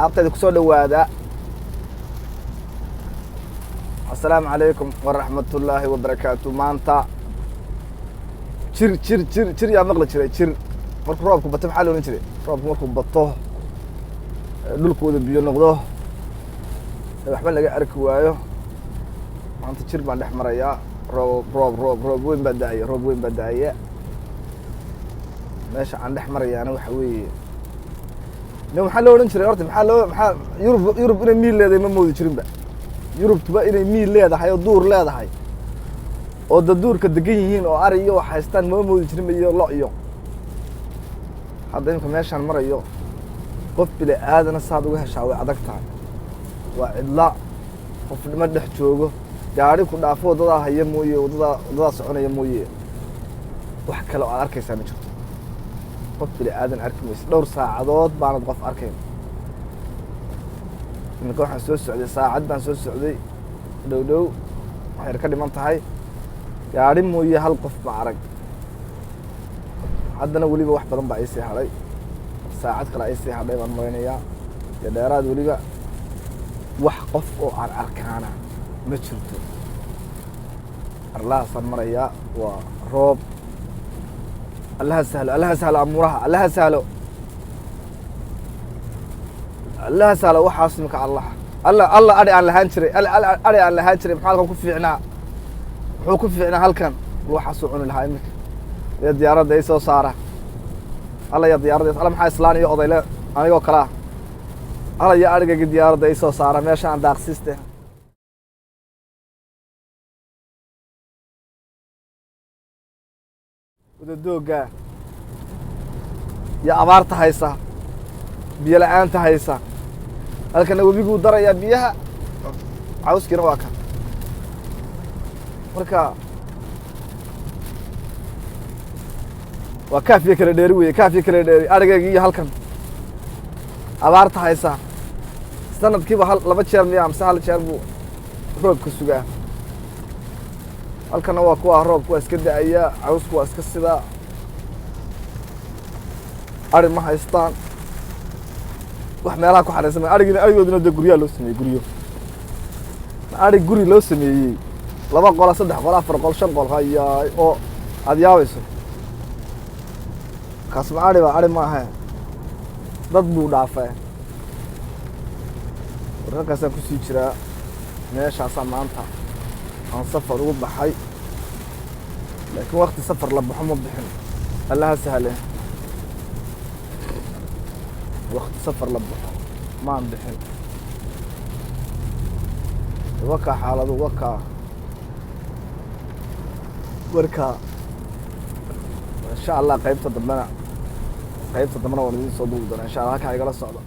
asxaabtayda kusoo dhawaada. Assalaamu calaykum waraxmatullaahi wabarakaatuh. maanta jir yaa maqli jiray jir markuu roobku bato maxaa la odhan jiray? roobku markuu bato dhulkooda biyo noqdo waxba laga arki waayo. maanta jir baan dhex marayaa. roob weyn baa daaya. meesha aan dhex marayaana waxa weeye maxaa loo odhan jiray horta maxaa Yurub inay miil leedahay ma moodi jirinba. Yurubtuba inay miil leedahay oo duur leedahay oo daduurka degan yihiin oo ari iyo wax haystaan ma moodi jirinba iyo lo iyo. hadda imka meeshaan marayo qof bile aadana saad uga heshaa way adag tahay. waa cidla qof dhima dhex joogo gaari ku dhaafo wadadaa haya mooye wadadaa soconaya mooye wax kale oo aad arkaysaa ma jirto. qof bile aadan arki mayso dhowr saacadood baanad qof arkayn. iminka waxaan soo socday saacad baan soo socday dhow waxay ka dhiman tahay gaari mooye hal qof ma arag. haddana weliba wax badan baa ii sii hadhay. saacad kale ay sii hadhay baan moynayaa iyo dheeraad weliba wax qof oo aan arkaana ma jirto. arlahaasaan marayaa waa roob. allaha sahlo amuuraha. allaha sahlo waxaas imika alla ari aan lahaan jiray maxaa halkan ku fiicnaa muxuu ku fiicnaa halkan waxaasuu cuni lahaa imika iyo diyaaradda i soo saara alla ya diyaaradda alla maxaa islaan iyo odayle anigoo kalaa alla ya arigayga diyaaradda i soo saara meesha aan daaqsiiste. wadadooga iyo abaarta haysa biyo la-aanta haysa halkana webiguu darayaa biyaha cawskiina waa kan. marka waa kaafiya kala dheeri weye arigayga iyo halkan abaarta haysa sanadkiiba laba jeer miya amse hal jeer buu roobka sugaa. halkana waa kuwa roobku waa iska da-aya cawsku waa iska sidaa ari ma haystaan wax meelaha ku xareysan arigoodina de guryaa loo sameeyey guri loo sameeyey 2 qol 3 qol 4 qol 5 qol hayaa oo aad yaabayso. kaasma ari maaha dad buu dhaafay. wararkaasaan kusii jiraa meeshaasaa maanta aan safar ugu baxay laakiin waqti safar la baxo ma bixin. allaha sahle waqti safar la baxo maan bixin. wakaa xaaladu marka insha allah qaybta dambena waan idiin soo duubi doonaa insha allah. halkaa igala socdo.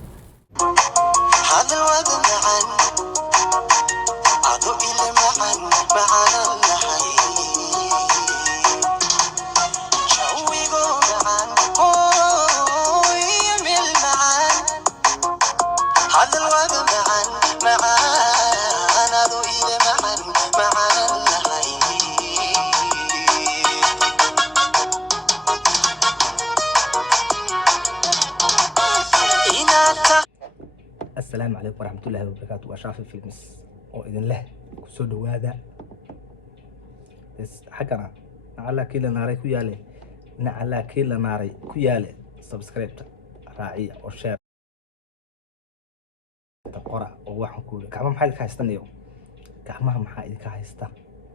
السلام عليكم ورحمة الله وبركاته. وشافي فيلمس أو إذن له كسود هذا بس حكنا على كل ناري كياله على كل ناري كياله سبسكرايب راعي أو شير تقرأ أو واحد كله كعمة محل كايستان اليوم كعمة محل كايستا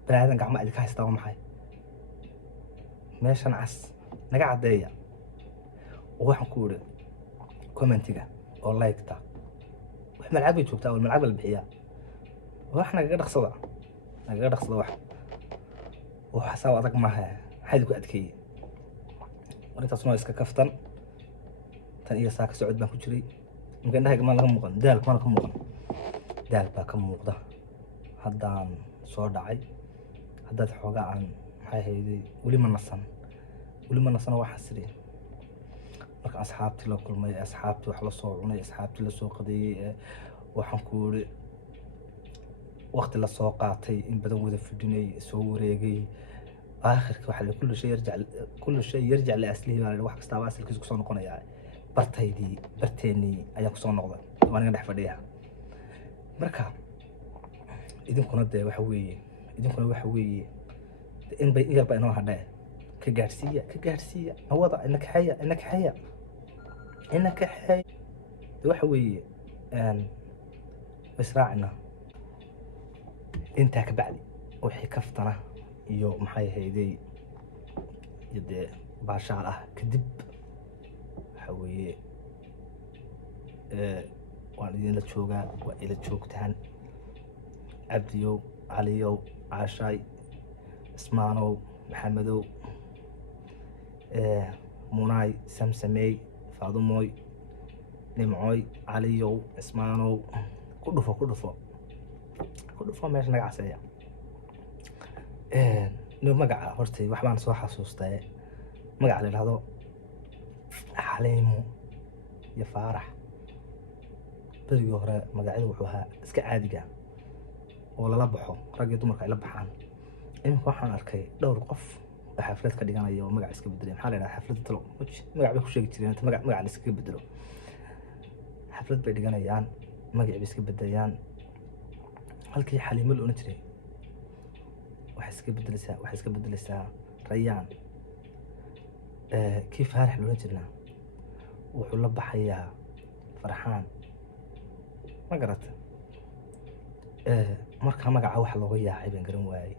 بلادن كعمة اللي كايستا ومحل ماشي نعس نقعد دايا وواحد كله كومنتيجا أو لايكتا ملعب يجوبتا والملعب البحياء واحنا قاعد نقصده واحد وحساب أدق معها حد يقعد كي وريت أصنع إسكا كفتن تانية ساك سعود ما كجري ممكن ده كمان لهم مقن دالك ما لهم مقن دالك باكم مقده هدان صور دعي هدات حوجا عن هاي ولي من نصن واحد سري marka asxaabtii la kulmay asxaabtii wax la soo cunay asxaabtii la soo qaday waxaan ku yiri waqti la soo qaatay in badan wada fidinay soo wareegay aakhirka waxa la kullu shay yarjac li aslihi wax kasta asalkiisu ku soo noqonaya barteeni ayaa ku soo noqday waan iga dhex fadhiya marka idinkuna dee waxa weeye in bay yarba inoo hadhee ka gaadhsiiya awada ina kaxeeya waxa weeye israacina intaa ka bacdi wixii kaftana iyo maxay ahaydey iyo dee baashaal ah kadib waxa weeye waan idinla joogaa waa ila joogtaan cabdiyow caliyow caashaay ismaanow maxamedow munaay samsameey faadumooy nimcooy caliyow ismaanow ku dhufo meesha naga caseeya no magaca hortay wax baan soo xasuustay magaca la yidhahdo xaliimo iyo faarax berigii hore magacyada wuxuu ahaa iska caadiga oo lala baxo rag iyo dumarka ay la baxaan iminka waxaan arkay dhowr qof oo xaflad ka dhiganaya oo magac iska bedelay maxaa la yidhahdaa xaflad talo magac bay ku sheegi jireen inta magac la iskaga bedelo xaflad bay dhiganayaan magac bay iska bedelayaan halkii xaliimo la oran jiray waxay iska bedelaysaa rayaan kii faarax la oran jirna wuxuu la baxayaa farxaan ma garata markaa magaca wax looga yaacay baan garan waayey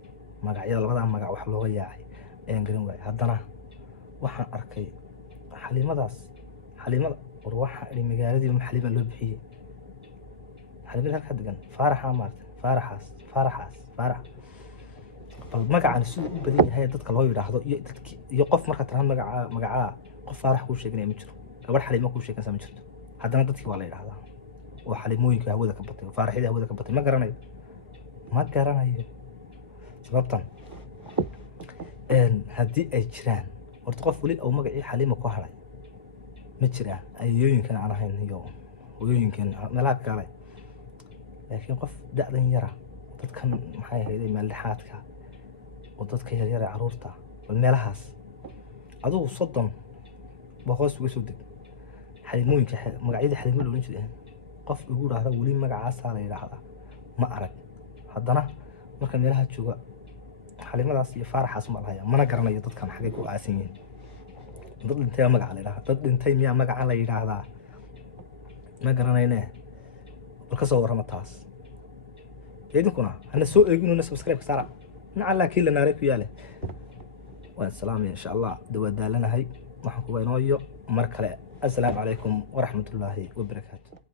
magacyada labadaa magac wax looga yaacay ayaan garan waayey haddana waxaan arkay xaliimada war waxaa idhi magaaladii xaliima loo bixiyey xaliimada halkaa degan faaraxa maarata faarax bal magacan siduu u badan yahay dadka loo yidhaahdo iyo qof marka tiraa magacaa qof faarax kuu sheeganaya ma jiro gabadh xaliimo kuu sheeganaysa ma jirto haddana dadkii waa la yidhaahdaa oo xaliimooyinka hawada ka batay oo faaraxyada hawada ka batay ma garanayo sababtan haddii ay jiraan horta qof weli oo magacii xaliima ku haray ma jiraa ayooyinkan aan ahayn iyo hooyooyinkan meelaha kale laakiin qof da'dan yara dadkan maxay ahayd meeldhexaadka oo dadka yaryar ee caruurta bal meelahaas adigu 30 boqos uga soo deg xaliimooyinka magacyada xaliimo loo oran jiray qof ugu raahda weli magacaasaa la yidhaahdaa ma arag haddana marka meelaha jooga xaliimadaas iyo faaraxaas ma lahaya mana garanayo dadkan xagay ku aasan yihiin dad dhintay magaca la yidhaahdaa dad dhintay miyaa magaca la yidhaahdaa ma garanayne bal ka soo warrama taas idinkuna hana soo eeginuna subscribe saara nacala kii la naaray ku yaale waan salaamay insha Allah dawadaalanahay waxaan ku weynayo mar kale assalaamu calaykum waraxmatullaahi wabarakaatuh